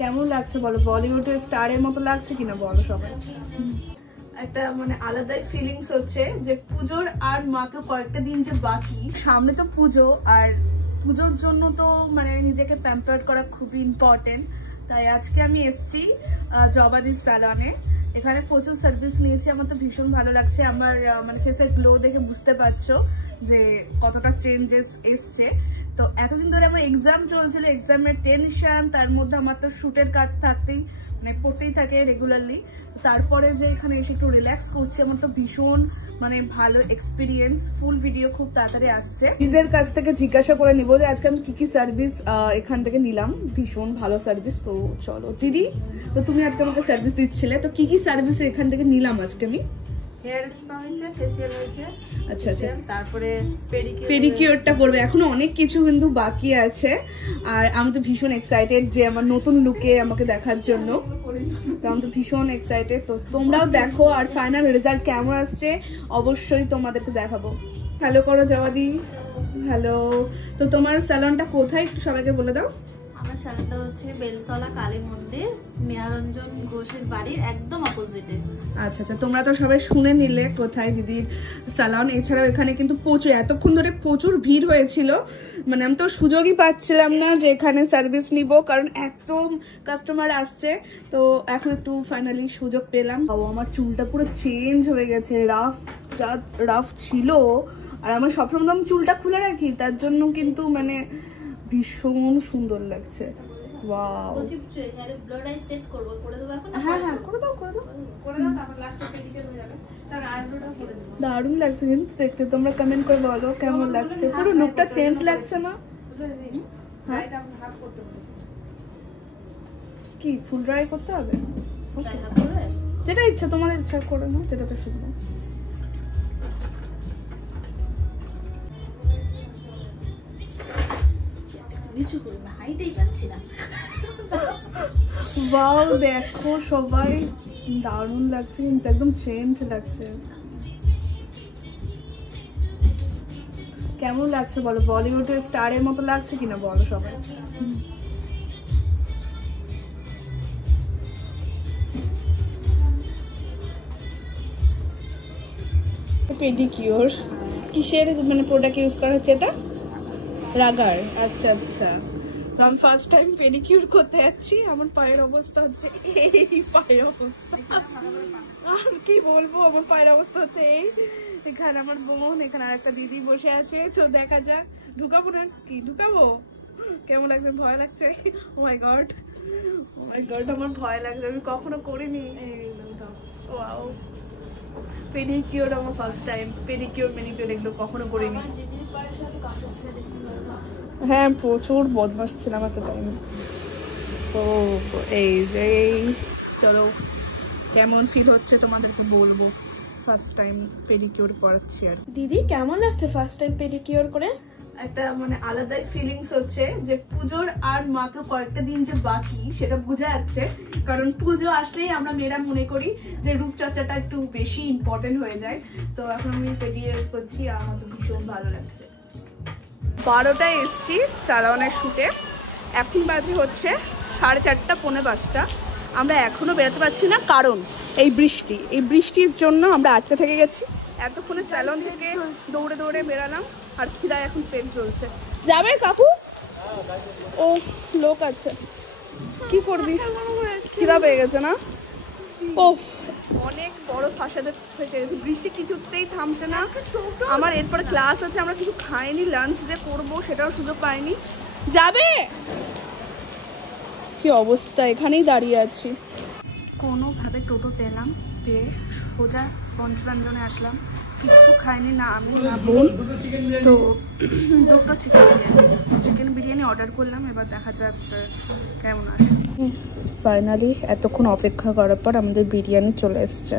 কেমন লাগছে বলো? বলিউডের স্টারের মতো লাগছে কিনা বলো সবাই? একটা মানে আলাদাই ফিলিংস হচ্ছে যে পুজোর আর মাত্র কয়েকটা দিন যে বাকি, সামনে তো পুজো, আর পুজোর জন্য তো মানে নিজেকে প্যাম্পার করা খুবই ইম্পর্টেন্ট। তাই আজকে আমি এসেছি জবাদি স্যালনে। এখানে প্রচুর সার্ভিস নিয়েছি, আমার তো ভীষণ ভালো লাগছে। আমার মানে ফেসের গ্লো দেখে বুঝতে পারছো যে কতটা চেঞ্জেস এসছে। তো এতদিন ধরে আমার এক্সাম চলছিল, এক্সামের টেনশন, তার মধ্যে আমার তো শুটের কাজ থাকতেই মানে পড়তেই থাকে রেগুলারলি। তারপরে যে এখানে এসে একটু রিল্যাক্স করছি, আমার তো ভীষণ মানে ভালো এক্সপিরিয়েন্স। ফুল ভিডিও খুব তাড়াতাড়ি আসছে। দিদিদের কাছ থেকে জিজ্ঞাসা করে নিবো যে আজকে আমি কি সার্ভিস এখান থেকে নিলাম। ভীষণ ভালো সার্ভিস। তো চলো দিদি, তো তুমি আজকে আমাকে সার্ভিস দিচ্ছিলে, তো কি সার্ভিস এখান থেকে নিলাম আজকে আমি? হেয়ার স্পা হয়েছে, ফেসিয়াল হয়েছে, আচ্ছা আচ্ছা, তারপরে পেডিকিউরটা করবে। এখনো অনেক কিছু কিন্তু বাকি আছে, আর আমি তো ভীষণ এক্সাইটেড যে আমার নতুন লুকে আমাকে দেখার জন্য। তো আমি তো ভীষণ এক্সাইটেড। তো তোমরাও দেখো, আর ফাইনাল রেজাল্ট কেমন আসছে অবশ্যই তোমাদেরকে দেখাবো। হ্যালো করো জবাদি। হ্যালো। তো তোমার স্যালনটা কোথায় একটু সবাইকে বলে দাও। আমার স্যালনটা হচ্ছে বেলতলা কালী মন্দির, মেয়ারঞ্জন ঘোষের বাড়ির একদম অপোজিটে। আচ্ছা আচ্ছা, তোমরা তো সবাই শুনে নিলে কোথায় দিদির স্যালন। এছাড়াও এখানে কিন্তু প্রচুর, এতক্ষণ ধরে প্রচুর ভিড় হয়েছিল, মানে আমি তো সুযোগই পাচ্ছিলাম না যে এখানে সার্ভিস নিব, কারণ একদম কাস্টমার আসছে। তো এখন একটু ফাইনালি সুযোগ পেলাম। ও আমার চুলটা পুরো চেঞ্জ হয়ে গেছে, রাফ ছিল। আর আমার সবসময় চুলটা খুলে রাখি, তার জন্য কিন্তু মানে ভীষণ সুন্দর লাগছে। ওয়াও, দারুণ লাগছে কিন্তু দেখতে। তোমরা কমেন্ট করে বলো কেমন লাগছে। পুরো লুকটা চেঞ্জ লাগছে না? কি ফুল ড্রাই করতে হবে? যেটা ইচ্ছা, তোমাদের ইচ্ছা করে না, যেটা তো শুকনো। ওয়াও, দেখো সবাই, দারুণ লাগছে কিন্তু, একদম চেঞ্জ লাগছে। কেমন লাগছে বলো? বলিউডের স্টারের মতো লাগছে কিনা বলো সবাই? পেডিকিউর কিসের মানে প্রোডাক্ট ইউজ করা হচ্ছে? এটা রাগার। আচ্ছা আচ্ছা, তো আমি ফার্স্ট টাইম পেডিকিউর করতে যাচ্ছি। আমার পায়ের অবস্থা হচ্ছে এই, পায়ের অবস্থা আর কি বলবো, আমার পায়ের অবস্থা হচ্ছে এই। এখানে আমার বোন, এখানে আর একটা দিদি বসে আছে। তো দেখা যাক, ঢুকাবো না কি ঢুকাবো? কেমন লাগছে? ভয় লাগছে। ও মাই গড, ও মাই গড, আমার ভয় লাগছে, আমি কখনো করিনি। ওয়াও, পেডিকিউর আমার ফার্স্ট টাইম। পেডিকিউর ম্যানিকিউর এগুলো কখনো করিনি। হ্যাঁ, প্রচুর বদমাশ ছিলাম একটা টাইমে। তো এই চলো, কেমন ফিল হচ্ছে তোমাদেরকে বলবো। ফার্স্ট টাইম পেডিকিউর করাচ্ছি। আর দিদি কেমন লাগছে ফার্স্ট টাইম পেডিকিউর করে? একটা মানে আলাদাই ফিলিংস হচ্ছে যে পুজোর আর মাত্র কয়েকটা দিন যে বাকি, সেটা বোঝা যাচ্ছে। কারণ পুজো আসলেই আমরা মেয়েরা মনে করি যে রূপচর্চাটা একটু বেশি ইম্পর্টেন্ট হয়ে যায়। তো এখন আমি পেডিকিউর করছি, আর আমার তো ভীষণ ভালো লাগছে। 12টায় এসছি স্যালনের শুটে, এখন বাজে হচ্ছে 4:30, 4:45। আমরা এখনো বেরোতে পারছি না, কারণ এই বৃষ্টির জন্য আমরা আটকে থেকে গেছি। এতক্ষণে স্যালন থেকে দৌড়ে দৌড়ে বেরালাম, আর খিদায় এখন পেট জ্বলছে। যাবে কাকু? ও লোক আছে, কি করবি, খিদা পেয়ে গেছে না? ও অনেক বড় ফাঁসাতে ফেসে গেছে, বৃষ্টি কিছুতেই থামছে না। আমার এরপরে ক্লাস আছে, আমরা কিছু খাইনি, লাঞ্চ যে করবো সেটাও সুযোগ পাইনি। যাবে? কি অবস্থা, এখানেই দাঁড়িয়ে আছি। কোনোভাবে টোটো পেলাম, পেয়ে সোজা পঞ্চরঞ্জনে আসলাম। কিচ্ছু খাইনি, না আমি না বোন। তো দুটো চিকেন বিরিয়ানি অর্ডার করলাম। এবার দেখা যাচ্ছে কেমন আসে। ফাইনালি এতক্ষণ অপেক্ষা করার পর আমাদের বিরিয়ানি চলে এসছে।